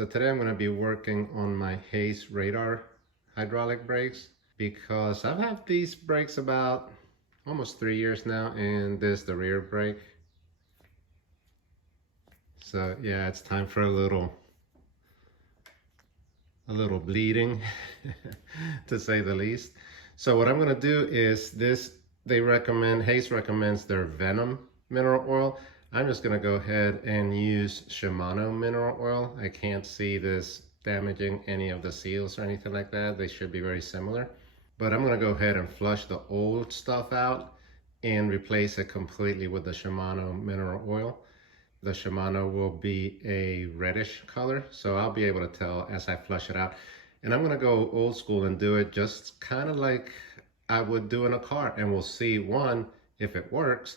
So today I'm going to be working on my Hayes radar hydraulic brakes because I've had these brakes about almost 3 years now, and this is the rear brake. So yeah, it's time for a little bleeding to say the least. So what I'm going to do is this, Hayes recommends their Venom mineral oil. I'm just going to go ahead and use Shimano mineral oil. I can't see this damaging any of the seals or anything like that. They should be very similar. But I'm going to go ahead and flush the old stuff out and replace it completely with the Shimano mineral oil. The Shimano will be a reddish color, so I'll be able to tell as I flush it out. And I'm going to go old school and do it just kind of like I would do in a car, and we'll see, one, if it works,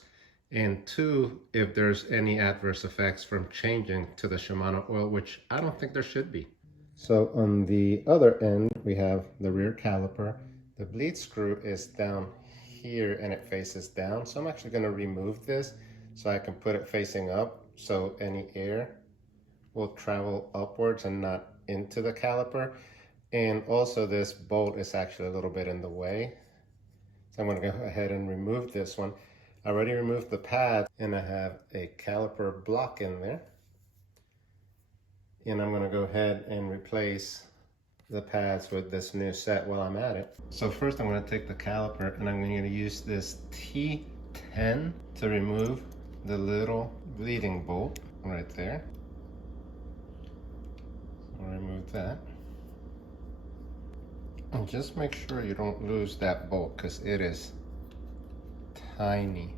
and two, if there's any adverse effects from changing to the Shimano oil, which I don't think there should be. So on the other end, we have the rear caliper. The bleed screw is down here and it faces down. So I'm actually going to remove this so I can put it facing up so any air will travel upwards and not into the caliper. And also this bolt is actually a little bit in the way. So I'm going to go ahead and remove this one. I already removed the pad and I have a caliper block in there. And I'm going to go ahead and replace the pads with this new set while I'm at it. So first I'm going to take the caliper and I'm going to use this T10 to remove the little bleeding bolt right there. So I'll remove that. And just make sure you don't lose that bolt because it is tiny.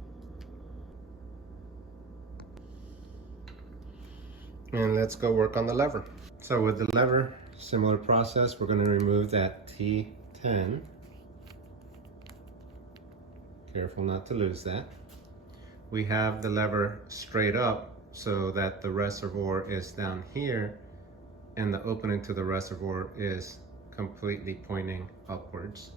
And let's go work on the lever. So with the lever, similar process, we're going to remove that T10. Careful not to lose that. We have the lever straight up so that the reservoir is down here and the opening to the reservoir is completely pointing upwards.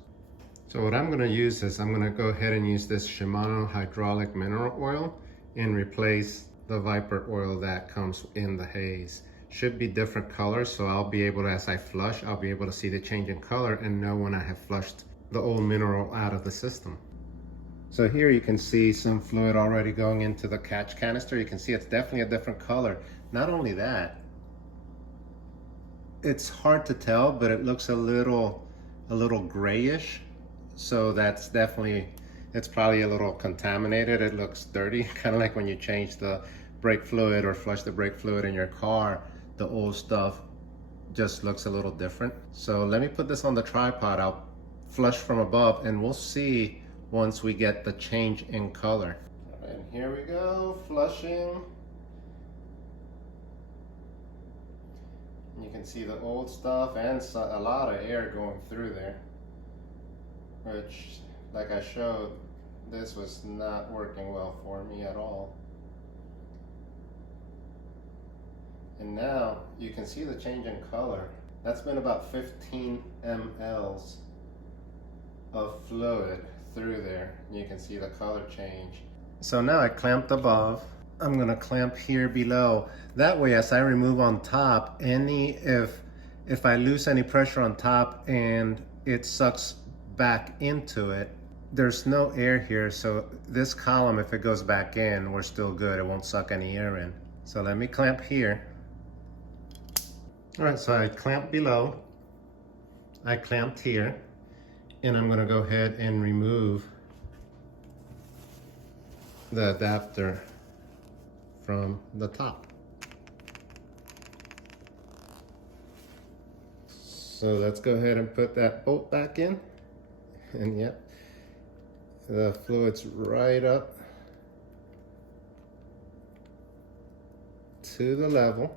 So what I'm going to use is I'm going to go ahead and use this Shimano hydraulic mineral oil and replace the Viper oil that comes in the Hayes. Should be different colors, so I'll be able to, as I flush, I'll be able to see the change in color and know when I have flushed the old mineral out of the system. So here you can see some fluid already going into the catch canister. You can see it's definitely a different color. Not only that, it's hard to tell, but it looks a little grayish. So that's definitely, it's probably a little contaminated. It looks dirty, kind of like when you change the brake fluid or flush the brake fluid in your car. The old stuff just looks a little different. So let me put this on the tripod. I'll flush from above and we'll see once we get the change in color. And here we go, flushing. You can see the old stuff and a lot of air going through there, which, like I showed, this was not working well for me at all. And now you can see the change in color. That's been about 15 mLs of fluid through there. You can see the color change. So now I clamped above. I'm going to clamp here below. That way, as I remove on top, if I lose any pressure on top and it sucks back into it, there's no air here. So this column, if it goes back in, we're still good. It won't suck any air in. So let me clamp here. All right, so I clamped below. I clamped here. And I'm going to go ahead and remove the adapter from the top. So let's go ahead and put that bolt back in. And yep, the fluid's right up to the level.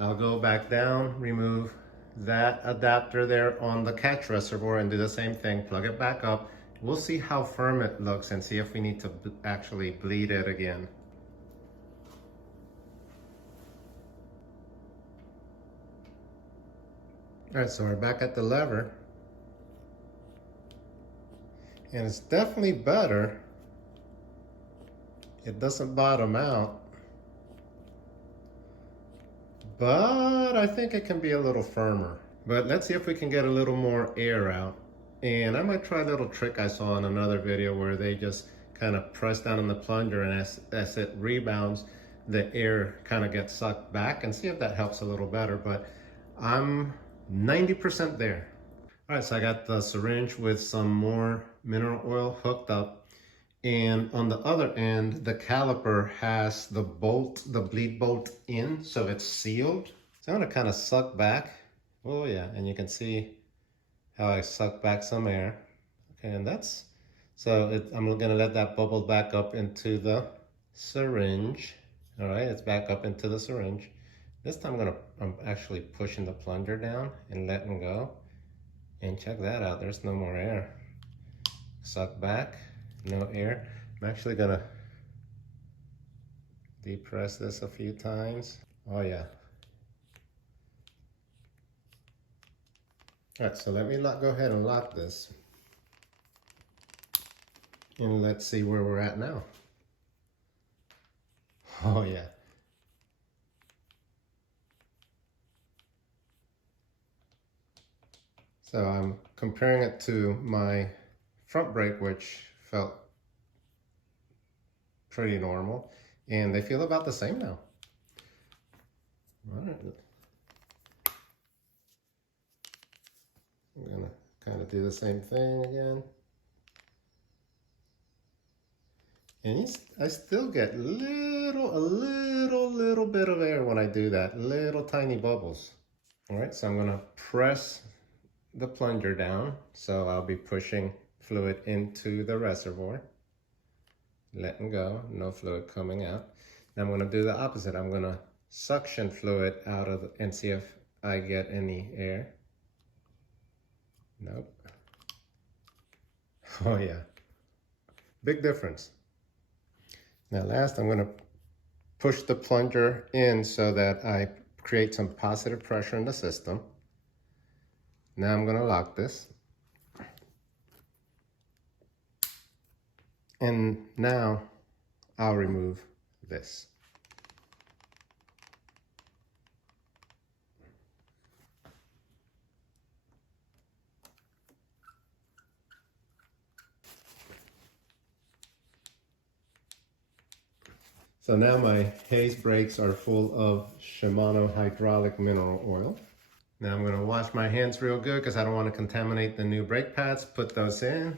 I'll go back down, remove that adapter there on the catch reservoir and do the same thing, plug it back up. We'll see how firm it looks and see if we need to actually bleed it again. All right, so we're back at the lever. And it's definitely better it doesn't bottom out, but I think it can be a little firmer. But let's see if we can get a little more air out. And I might try a little trick I saw in another video where they just kind of press down on the plunger, and as it rebounds, the air kind of gets sucked back, and see if that helps a little better. But I'm 90% there. All right, so I got the syringe with some more mineral oil hooked up. And on the other end, the caliper has the bolt, the bleed bolt in, so it's sealed. So I'm gonna kind of suck back. Oh yeah, and you can see how I suck back some air. Okay, and that's, so I'm gonna let that bubble back up into the syringe. All right, it's back up into the syringe. This time I'm actually pushing the plunger down and letting go. And check that out, there's no more air. Suck back, no air. I'm actually gonna depress this a few times. Oh yeah. All right, so let me go ahead and lock this. And let's see where we're at now. Oh yeah. So I'm comparing it to my front brake, which felt pretty normal, and they feel about the same now. All right. I'm gonna kind of do the same thing again. And I still get a little bit of air when I do that, little tiny bubbles. All right, so I'm gonna press the plunger down. So I'll be pushing fluid into the reservoir, letting go, no fluid coming out. Now I'm gonna do the opposite. I'm gonna suction fluid out of and see if I get any air. Nope. Oh yeah, big difference. Now last, I'm gonna push the plunger in so that I create some positive pressure in the system. Now I'm gonna lock this. And now I'll remove this. So now my Hayes brakes are full of Shimano hydraulic mineral oil. Now I'm gonna wash my hands real good because I don't want to contaminate the new brake pads. Put those in.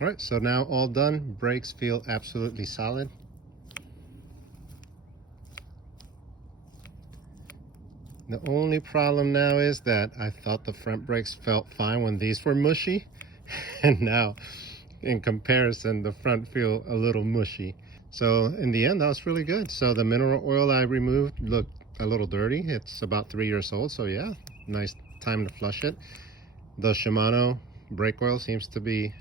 All right, so now all done. Brakes feel absolutely solid. The only problem now is that I thought the front brakes felt fine when these were mushy. And now, in comparison, the front feel a little mushy. So in the end, that was really good. So the mineral oil I removed looked a little dirty. It's about 3 years old, so yeah, nice time to flush it. The Shimano brake oil seems to be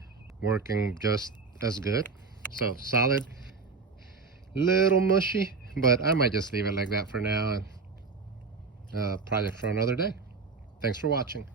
working just as good. So solid, little mushy, but I might just leave it like that for now, and project for another day. Thanks for watching.